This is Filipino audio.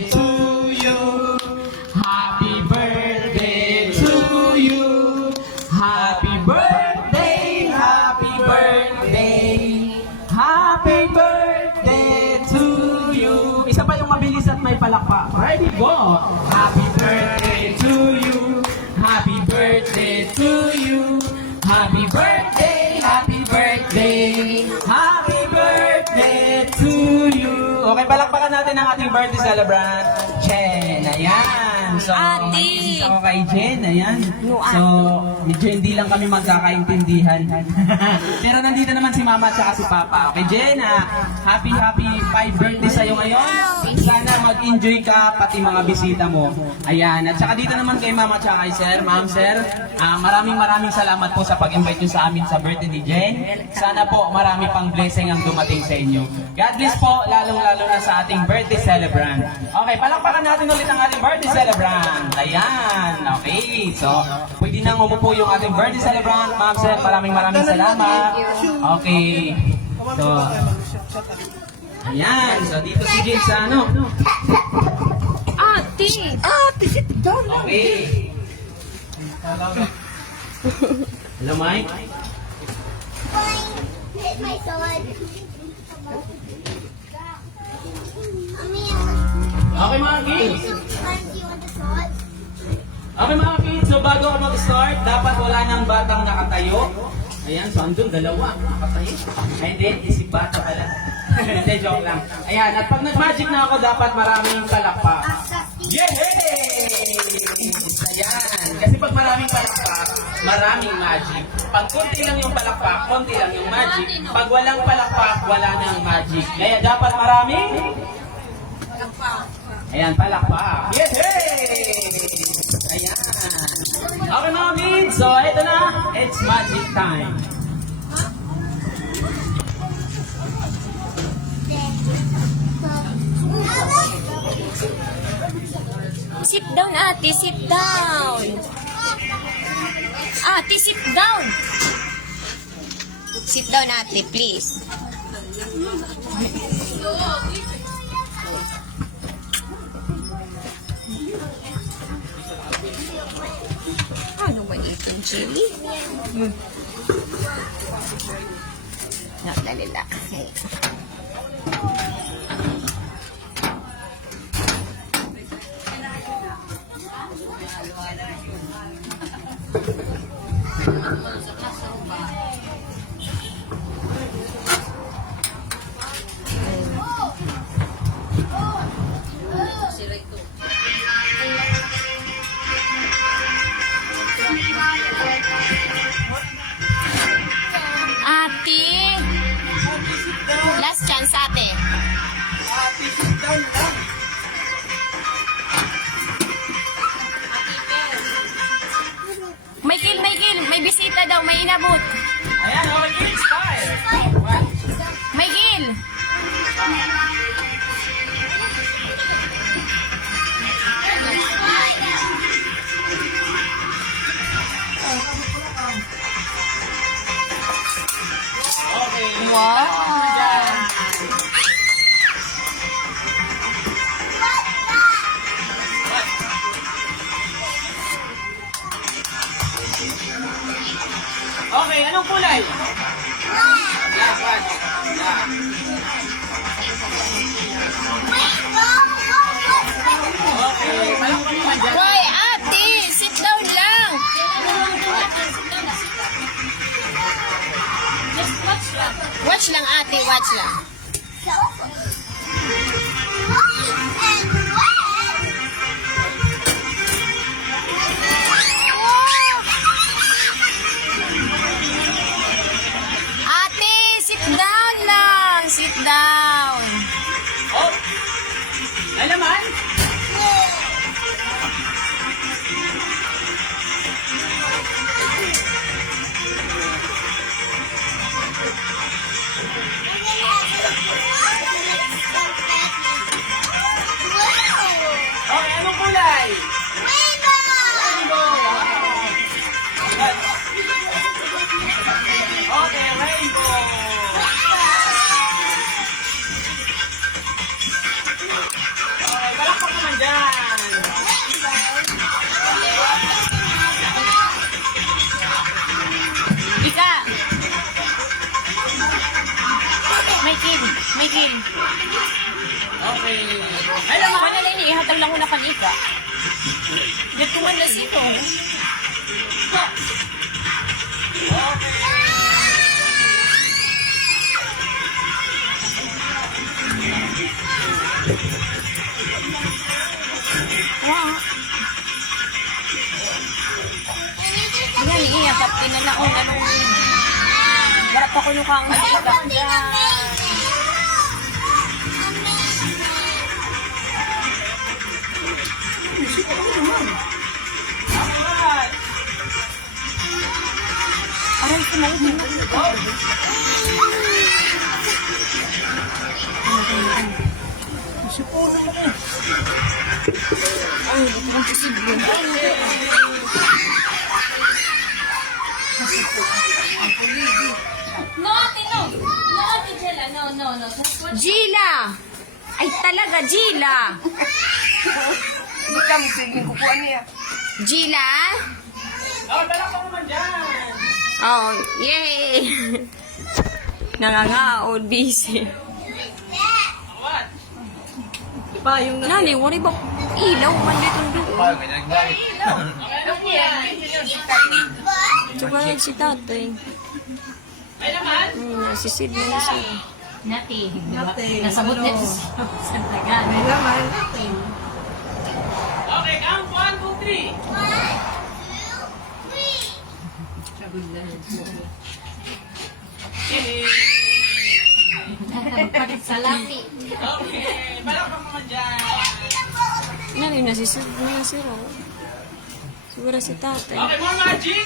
to you. Happy birthday to you. Happy birthday, happy birthday. Happy birthday to you. Isa pa yung mabilis at may palakpak. Ready, go! Happy birthday to you. Happy birthday to you. Happy birthday, happy birthday. Happy birthday to you. Okay, palakpakan natin ang ating birthday celebrant, Jen. Ayan. So, mag-isis ako kay Jen. Ayan. So, medyo hindi lang kami magkakaintindihan. Pero nandito naman si Mama at si Papa. Okay, Jen, happy 5 birthday sa'yo ngayon. Sana mag-enjoy ka, pati mga bisita mo. Ayan. At saka dito naman kay Mama at kay Sir. Ma'am, Sir, maraming salamat po sa pag-invite nyo sa amin sa birthday ni Jen. Sana po marami pang blessing ang dumating sa inyo. God bless po, lalong-lalo na sa ating birthday celebrant. Okay, palakpakan natin ulit ang ating birthday celebrant. Ayan. Okay, so pwede nang umupo yung ating birthday celebrant. Ma'am, Sir, maraming salamat. Okay. So, ayan. So, dito si Jen sa ano. Ate, sit down. Okay. Hello, Mike. Hit my sword. Okay, mga kids. Do you want the sword? Okay, mga kids. So, bago ako mag-start, dapat wala nang batang nakatayo. Ayan, so andun, dalawa. Nakatayo. Ay, hindi. Si bata pala. Hindi, joke lang. Ayan, at pag nag-magic na ako, dapat maraming palakpak. Yay! Ayan. Kasi pag maraming palakpak, maraming magic. Pag konti lang yung palakpak, konti lang yung magic. Pag walang palakpak, wala nang magic. Kaya dapat maraming ayan, palakpak. Yay! Ayan. Okay, mga kids. So, ito na. It's magic time. Sit down, ate, sit down. Ate, sit down. Sit down, ate, please. Ano ba itong chili? Dali lang. Okay. Ate, last chance, ate. May bisita daw, may inabot. Ayan, okay, kids. Fire. May gil. Okay. Wow. Okay, anong kulay? Black, black. Okay, anong kulay dyan? Hoy, ate, sit down lang. Watch lang, ate, watch lang. Ate, sit down lang. Sit down. Oh! Ay naman? Okay, anong kulay? Rainbow! Okay, rainbow! Okay, palakpak Migin. Okay. Ay, naman. Kung na ini, ihatag lang ko na kanika. Dito ko man na sito. Wow. Yan, iya, kapti na na kung ano. Harap ako nung kang aray, kumain na. Ay, ang posible. No, ate, no. No, ate, Jella. No, no, no. Gila! Ay, talaga, Gila! Hindi ka magsiging kukuha niya. Gila? Oh, dala ko naman dyan. Oh, yay! Nangangaon, busy. What? Diba yung Nani, wari ba ilaw man dito doon? Tsaka si tatay. Ay, naman. Nasisid mo na siya. Nothing. Nasabot na Ano? sa tagal. May laman. Nothing. Okay, count 1, 2, 3. Sagot na. Salapi. Okay, balak ka naman dyan. Nani, nasisid mo na siya. Siguro si tatay. Okay, more magic.